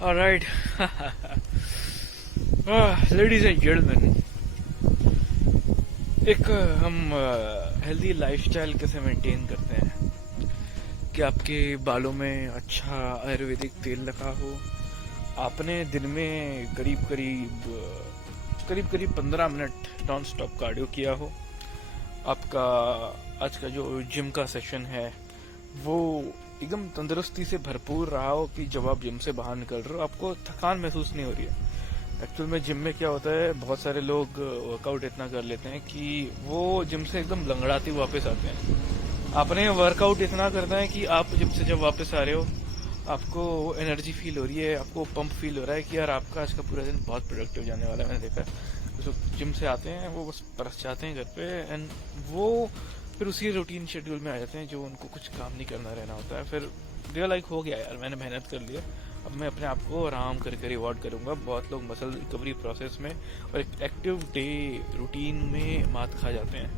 Alright. Ladies and gentlemen, एक हम healthy lifestyle कैसे मेंटेन करते हैं कि आपके बालों में अच्छा आयुर्वेदिक तेल लगा हो। आपने दिन में करीब करीब 15 मिनट नॉन स्टॉप कार्डियो किया हो। आपका आज का जो जिम का सेशन है वो एकदम तंदुरुस्ती से भरपूर रहा हो कि जब आप जिम से बाहर निकल रहे हो आपको थकान महसूस नहीं हो रही है। एक्चुअल में जिम में क्या होता है, बहुत सारे लोग वर्कआउट इतना कर लेते हैं कि वो जिम से एकदम लंगड़ाते हुए वापस आते हैं। आपने वर्कआउट इतना करना है कि आप जिम से जब वापस आ रहे हो आपको एनर्जी फील हो रही है, आपको पंप फील हो रहा है कि यार आपका आज का पूरा दिन बहुत प्रोडक्टिव जाने वाला है। मैंने देखा है जो जिम से आते हैं वो बस परस जाते हैं घर पे एंड वो फिर उसी रूटीन शेड्यूल में आ जाते हैं जो उनको कुछ काम नहीं करना रहना होता है। फिर दे लाइक हो गया यार, मैंने मेहनत कर लिया, अब मैं अपने आप को आराम करके रिवॉर्ड करूंगा। बहुत लोग मसल रिकवरी प्रोसेस में और एक एक्टिव डे रूटीन में मात खा जाते हैं।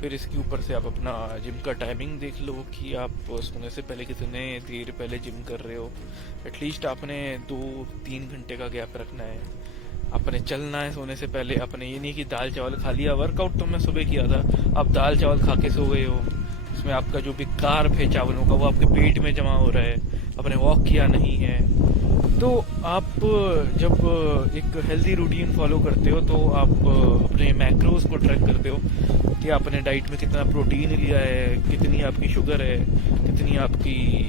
फिर इसके ऊपर से आप अपना जिम का टाइमिंग देख लो कि आप सोने से पहले कितने देर पहले जिम कर रहे हो। एटलीस्ट आपने 2-3 घंटे का गैप रखना है। आपने चलना है सोने से पहले। आपने ये नहीं कि दाल चावल खा लिया, वर्कआउट तो मैं सुबह किया था, आप दाल चावल खा के सो गए हो, इसमें आपका जो भी कार्ब है चावलों का वो आपके पेट में जमा हो रहा है, आपने वॉक किया नहीं है। तो आप जब एक हेल्दी रूटीन फॉलो करते हो तो आप अपने मैक्रोस को ट्रैक करते हो कि आपने डाइट में कितना प्रोटीन लिया है, कितनी आपकी शुगर है, कितनी आपकी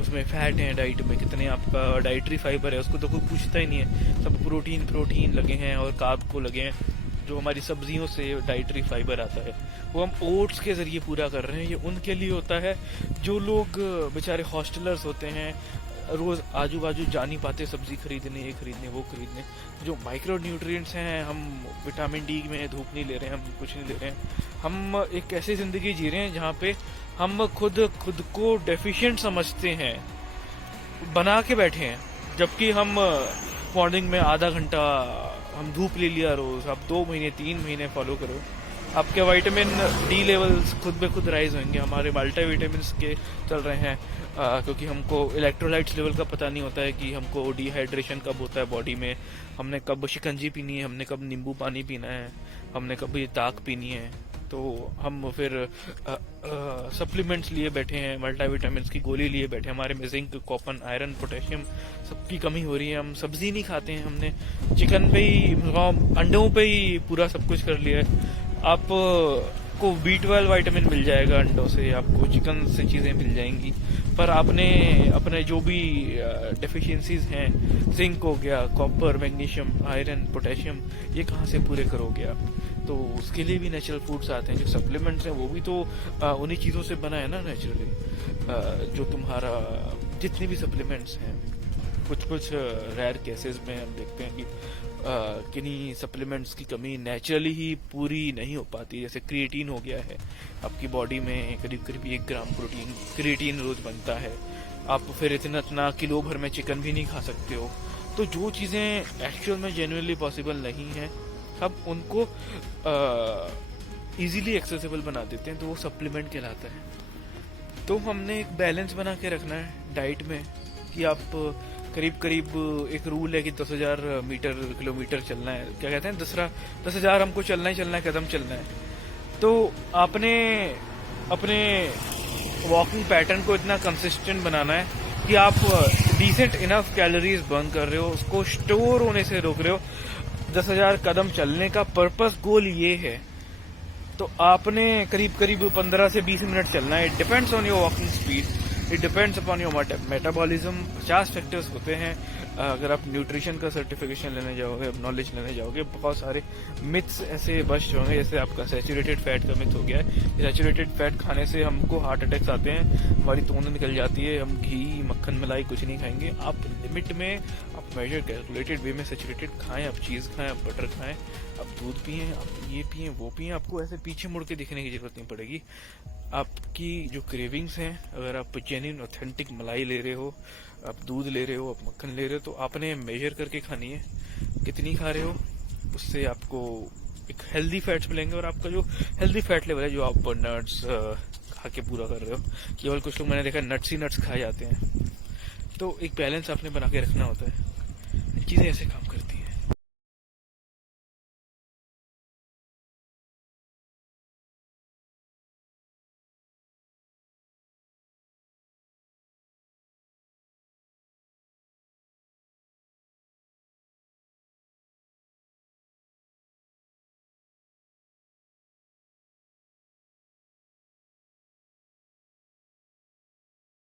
उसमें फैट है, डाइट में कितने आपका डाइटरी फाइबर है, उसको तो कोई पूछता ही नहीं है। सब प्रोटीन लगे हैं और कार्ब को लगे हैं। जो हमारी सब्जियों से डाइटरी फाइबर आता है वो हम ओट्स के जरिए पूरा कर रहे हैं। ये उनके लिए होता है जो लोग बेचारे हॉस्टलर्स होते हैं, रोज आजू बाजू जा नहीं पाते सब्जी खरीदने, ये खरीदने वो खरीदने। जो माइक्रो न्यूट्रिएंट्स हैं, हम विटामिन डी में धूप नहीं ले रहे हैं, हम कुछ नहीं ले रहे हैं। हम एक ऐसी जिंदगी जी रहे हैं जहाँ पे हम खुद को डेफिशिएंट समझते हैं, बना के बैठे हैं। जबकि हम मॉर्निंग में आधा घंटा हम धूप ले लिया रोज। आप 2 महीने 3 महीने फॉलो करो, आपके विटामिन डी लेवल्स खुद ब खुद राइज होंगे। हमारे मल्टी विटामिन के चल रहे हैं क्योंकि हमको इलेक्ट्रोलाइट्स लेवल का पता नहीं होता है कि हमको डिहाइड्रेशन कब होता है बॉडी में, हमने कब शिकंजी पीनी है, हमने कब नींबू पानी पीना है, हमने कब ये ताक पीनी है। तो हम फिर सप्लीमेंट्स लिए बैठे हैं, मल्टीविटामिन की गोली लिए बैठे हैं। हमारे में जिंक, कॉपर, आयरन, पोटेशियम सबकी कमी हो रही है। हम सब्जी नहीं खाते हैं, हमने चिकन पे ही, अंडों पे ही पूरा सब कुछ कर लिया है। आपको B12 विटामिन मिल जाएगा अंडों से, आपको चिकन से चीज़ें मिल जाएंगी, पर आपने अपने जो भी डेफिशिएंसीज हैं, जिंक हो गया, कॉपर, मैग्नीशियम, आयरन, पोटेशियम, ये कहाँ से पूरे करोगे आप? तो उसके लिए भी नेचुरल फूड्स आते हैं। जो सप्लीमेंट्स हैं वो भी तो उन्हीं चीज़ों से बना है ना नेचुरली। जो तुम्हारा जितने भी सप्लीमेंट्स हैं, कुछ रेयर केसेस में हम देखते हैं कि किन्हीं सप्लीमेंट्स की कमी नेचुरली ही पूरी नहीं हो पाती। जैसे क्रिएटिन हो गया है, आपकी बॉडी में करीब 1 ग्राम प्रोटीन क्रिएटिन रोज बनता है। आप फिर इतना किलो भर में चिकन भी नहीं खा सकते हो। तो जो चीज़ें एक्चुअल में जेन्युइनली पॉसिबल नहीं है, हम उनको इजीली एक्सेसिबल बना देते हैं, तो वो सप्लीमेंट कहलाता है। तो हमने एक बैलेंस बना के रखना है डाइट में कि आप करीब एक रूल है कि 10,000 किलोमीटर चलना है। क्या कहते हैं, 10,000 हमको चलना है, कदम चलना है। तो आपने अपने वॉकिंग पैटर्न को इतना कंसिस्टेंट बनाना है कि आप डिसेंट इनफ कैलोरीज बर्न कर रहे हो, उसको स्टोर होने से रोक रहे हो। 10,000 कदम चलने का पर्पस, गोल ये है। तो आपने करीब 15 से 20 मिनट चलना है। It depends on your walking speed, it depends upon your metabolism. 50 factors होते हैं। अगर आप न्यूट्रिशन का सर्टिफिकेशन लेने जाओगे, नॉलेज लेने जाओगे, बहुत सारे मिथ्स ऐसे बच होंगे। जैसे आपका सैचुरेटेड फैट का मिथ हो गया है, सैचुरेटेड फैट खाने से हमको हार्ट अटैक्स आते हैं, हमारी तोंद निकल जाती है, हम घी, मक्खन, मलाई कुछ नहीं खाएंगे। आप लिमिट में, आप मेजर कैलकुलेटेड वे में सैचुरेटेड खाएं, आप चीज़ खाएं, आप बटर खाएं, आप दूध पिएं, आप ये पिएं, वो पिएं। आपको ऐसे पीछे मुड़ के दिखने की जरूरत नहीं पड़ेगी। आपकी जो क्रेविंग्स हैं, अगर आप जेन्युइन ऑथेंटिक मलाई ले रहे हो, आप दूध ले रहे हो, आप मक्खन ले रहे हो, तो आपने मेजर करके खानी है कितनी खा रहे हो। उससे आपको एक हेल्दी फैट्स मिलेंगे। और आपका जो हेल्दी फैट लेवल है, जो आप नट्स खा के पूरा कर रहे हो, केवल कुछ लोग मैंने देखा नट्स ही नट्स खाए जाते हैं, तो एक बैलेंस आपने बना के रखना होता है, चीज़ें ऐसे काम